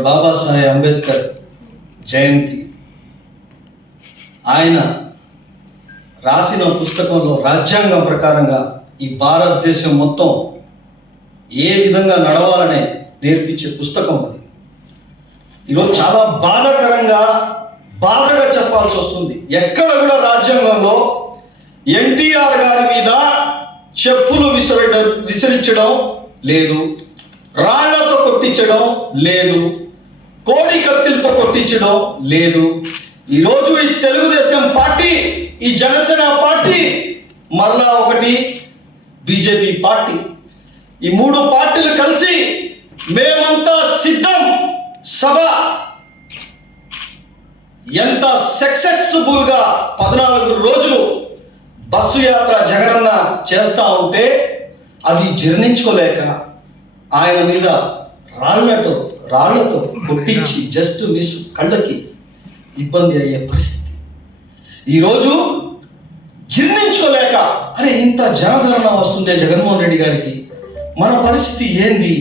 Doctor Babasaheb Ambedkar జయంతి. ఆయన రాసిన పుస్తకంలో రాజ్యాంగం ప్రకారంగా ఈ భారతదేశం మొత్తం ఏ విధంగా నడవాలనే నేర్పించే పుస్తకం అది. ఈరోజు చాలా బాధాకరంగా బాధగా చెప్పాల్సి వస్తుంది. ఎక్కడ కూడా రాజ్యాంగంలో ఎన్టీఆర్ గారి మీద చెప్పులు విసిరడ విసిరించడం లేదు. రాళ్ళతో కొట్టించడం లేదు. కోడి కత్తిలతో కొట్టించడం లేదు. ఈరోజు ఈ తెలుగుదేశం పార్టీ ఈ జనసేన పార్టీ మరలా ఒకటి బీజేపీ పార్టీ. ఈ మూడు పార్టీలు కలిసి మేమంతా సిద్ధం. సభ ఎంత సక్సెస్ఫుల్గా పద్నాలుగు రోజులు బస్సు యాత్ర జగనన్న చేస్తా ఉంటే అది జీర్ణించుకోలేక ఆయన మీద రాళ్ళతో రాళ్ళతో కొట్టించి జస్ట్ మిస్ కళ్ళకి ఇబ్బంది అయ్యే పరిస్థితి. ఈరోజు జీర్ణించుకోలేక అరే ఇంత జనధరణ వస్తుందే జగన్మోహన్ రెడ్డి గారికి. మన పరిస్థితి ఏంది?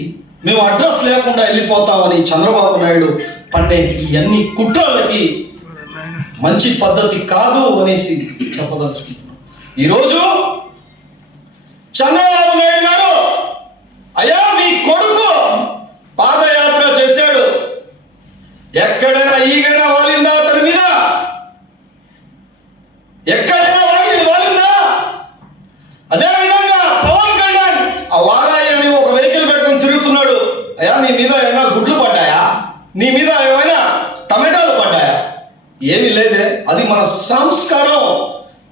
మేము అడ్రస్ లేకుండా వెళ్ళిపోతామని చంద్రబాబు నాయుడు పన్నే అన్ని కుట్రలకి మంచి పద్ధతి కాదు అనేసి చెప్పదలుచుకుంటున్నాం. ఈరోజు చంద్రబాబు నాయుడు గారు అయ్యా మీ కొడుకు పాద చేశాడు ఎక్కడైనా ఈగైనా వాలిందా అతని మీద ఎక్కడైనా వాలి వాలిందా అదే విధంగా పవన్ కళ్యాణ్ ఆ వారాయి అని ఒక వెహికల్ పెట్టుకొని తిరుగుతున్నాడు అయ్యా నీ మీద ఏమైనా గుడ్లు పడ్డాయా? నీ మీద ఏమైనా టమాటాలు పడ్డాయా? ఏమీ లేదే అది మన సంస్కారం.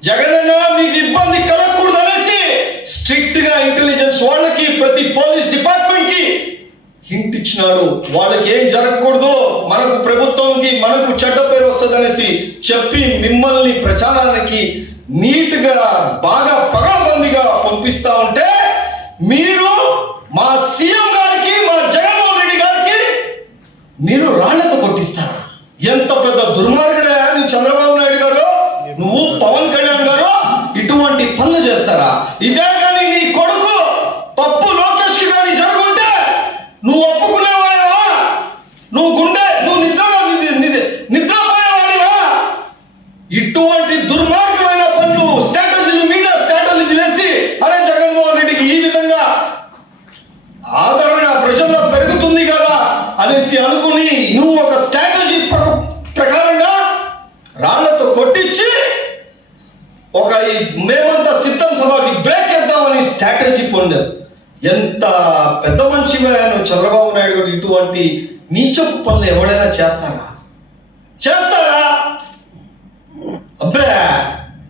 జగనన్న మీకు ఇబ్బంది కలగకూడదు అనేసి స్ట్రిక్ట్గా ఇంటెలిజెన్స్ వాళ్ళకి ప్రతి పోలీస్ డిపార్ట్మెంట్కి హింట్ ఇచ్చినాడు. వాళ్ళకి ఏం జరగకూడదు మనకు ప్రభుత్వంకి మనకు చెడ్డ పేరు వస్తుందనేసి చెప్పి మిమ్మల్ని ప్రచారానికి నీట్గా బాగా పగడబందిగా పంపిస్తా ఉంటే మీరు మా సీఎం మీరు రాళ్ళతో కొట్టిస్తాను. ఎంత పెద్ద దుర్మార్గుడే నువ్వు చంద్రబాబు నాయుడు గారు? నువ్వు పవన్ కళ్యాణ్ గారు? ఇటువంటి పనులు చేస్తారా? ఇదే ఒక ఈ మేమంతా సిద్ధం సభకి బ్రేక్ వేద్దామని స్ట్రాటజీ పొందారు ఎంత పెద్ద మనిషివాను చంద్రబాబు నాయుడు గారు ఇటువంటి నీచపు పనులు ఎవడైనా చేస్తారా? చేస్తారా? అబ్బే!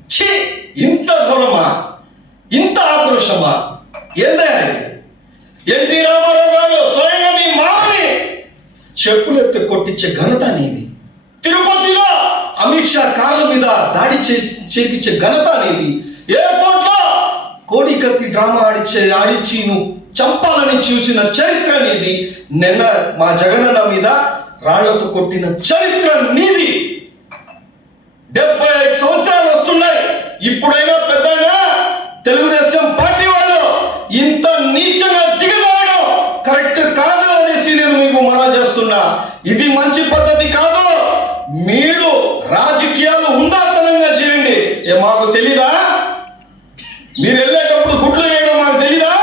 ఛీ! ఇంత ఘోరమా? ఇంత ఆక్రోషమా ఏందే ఎన్టీ రామారావు గారు స్వయంగా మీ మామని చెప్పులెత్తి కొట్టించే ఘనత నీది. తిరుపతిలో అమిత్ షా కార్ల మీద దాడి చేసి చేపించే ఘనత అనేది ఎయిర్పోర్ట్లో కోడి కత్తి డ్రామా ఆడిచే ఆడిచ్చి నువ్వు చంపాలని చూసిన చరిత్ర నీది నిన్న మా జగనన్న మీద రాళ్ళతో కొట్టిన చరిత్ర నీది. డెబ్బై ఐదు సంవత్సరాలు వస్తున్నాయి. ఇప్పుడైనా పెద్దగా తెలుగుదేశం పార్టీ వాళ్ళు ఇంత నీచంగా దిగజారడం కరెక్ట్ కాదు అనేసి నేను మీకు మనం చేస్తున్నా. ఇది మంచి పద్ధతి కాదు. మీరు రాజకీయాలు ఉందాతనంగా చేయండి ఏ మాకు తెలీదా? మీరు వెళ్ళేటప్పుడు గుడ్లు వేయడం మాకు తెలీదా?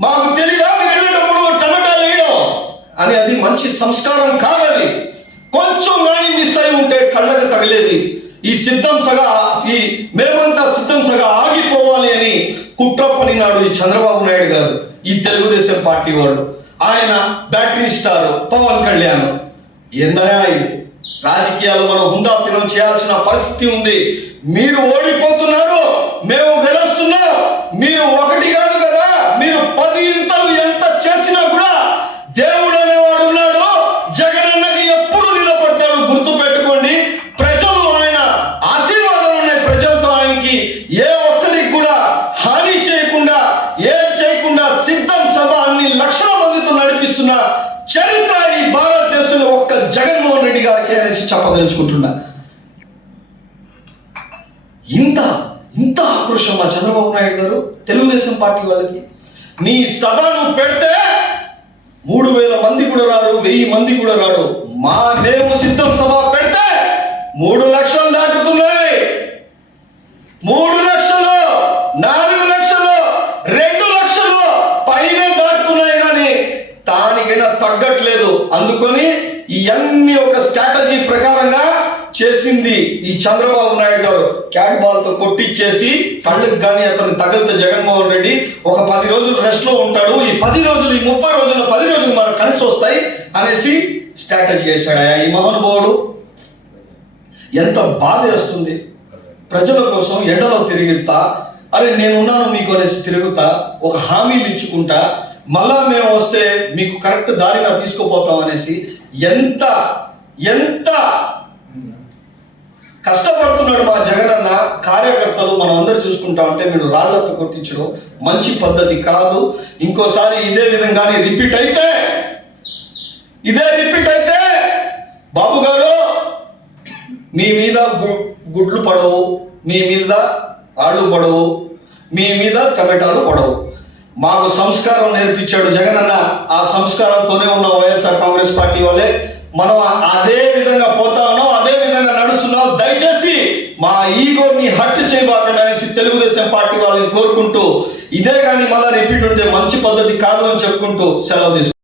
మాకు తెలీదా? మీరు వెళ్ళేటప్పుడు టమాటాలు వేయడం? అని అది మంచి సంస్కారం కాదది. కొంచెం కానీ మిస్ అయి ఉంటే కళ్ళకు తగిలేది. ఈ సిద్ధం సగా ఈ మేమంతా సిద్ధం సగా ఆగిపోవాలి అని కుట్ర పనినాడు ఈ చంద్రబాబు నాయుడు గారు ఈ తెలుగుదేశం పార్టీ వాళ్ళు. ఆయన బ్యాటరీ స్టార్ పవన్ కళ్యాణ్. ఏందయా ఇది? రాజకీయాలు మనం హుందాతనం చేయాల్సిన పరిస్థితి ఉంది. మీరు ఓడిపోతున్నారు మేము గెలుస్తున్నాం. మీరు ఒకటి కాదు కదా మీరు పది ఇంతలు ఎంత చేసినా కూడా దేవుడు అనేవాడు ఉన్నాడు. జగనన్నకి ఎప్పుడు నిలబడతాడు గుర్తు పెట్టుకోండి ప్రజలు ఆయన ఆశీర్వాదాలు ఉన్నాయి ప్రజలతో ఆయనకి. ఏ చెప్పదలుచుకుంటున్నా ఇంత ఇంత ఆక్రోశం మా చంద్రబాబు నాయుడు గారు తెలుగుదేశం పార్టీ వాళ్ళకి. నీ సభ నువ్వు పెడితే మూడు వేల మంది కూడా రారు వెయ్యి మంది కూడా రాడు మా మేము సిద్ధం సభ పెడితే మూడు లక్షలు దాటుతున్నాయి. మూడు లక్షలు నాలుగు లక్షలు రెండు లక్షలు పైన దాటుతున్నాయి కానీ దానికైనా తగ్గట్లేదు. అందుకొని ఇవన్నీ ఒక స్ట్రాటజీ ప్రకారంగా చేసింది ఈ చంద్రబాబు నాయుడు గారు. క్యాట్ బాల్తో కొట్టిచ్చేసి కళ్ళకు కానీ అతను తగిలితే జగన్మోహన్ రెడ్డి ఒక పది రోజులు రెస్ట్లో ఉంటాడు. ఈ పది రోజులు ఈ ముప్పై రోజుల పది రోజులు మనకు కలిసి వస్తాయి అనేసి స్ట్రాటజీ చేశాడు ఈ మహానుభావుడు. ఎంత బాధ వేస్తుంది. ప్రజల కోసం ఎండలో తిరుగుతా అరే నేనున్నాను మీకు అనేసి తిరుగుతా ఒక హామీలు ఇచ్చుకుంటా మళ్ళా మేము వస్తే మీకు కరెక్ట్ దారిన తీసుకుపోతాం అనేసి ఎంత ఎంత కష్టపడుతున్నాడు మా జగనన్న కార్యకర్తలు మనం అందరు చూసుకుంటా ఉంటే మీరు రాళ్ళతో కొట్టించడం మంచి పద్ధతి కాదు. ఇంకోసారి ఇదే విధంగానే రిపీట్ అయితే ఇదే రిపీట్ అయితే బాబు గారు మీ మీద గు- గుడ్లు పడవు మీ మీద రాళ్ళు పడవు మీ మీద టమాటాలు పడవు. మాకు సంస్కారం నేర్పించాడు జగనన్న. ఆ సంస్కారంతోనే ఉన్న వైఎస్ఆర్ కాంగ్రెస్ పార్టీ వాళ్ళే. మనం అదే విధంగా పోతా ఉన్నాం అదే విధంగా నడుస్తున్నాం. దయచేసి మా ఈగోని హట్ చేయబాకండి అనేసి తెలుగుదేశం పార్టీ వాళ్ళని కోరుకుంటూ ఇదే కానీ మళ్ళీ రిపీట్ ఉంటే మంచి పద్ధతి కాదు అని చెప్పుకుంటూ సెలవు తీసుకుంటాం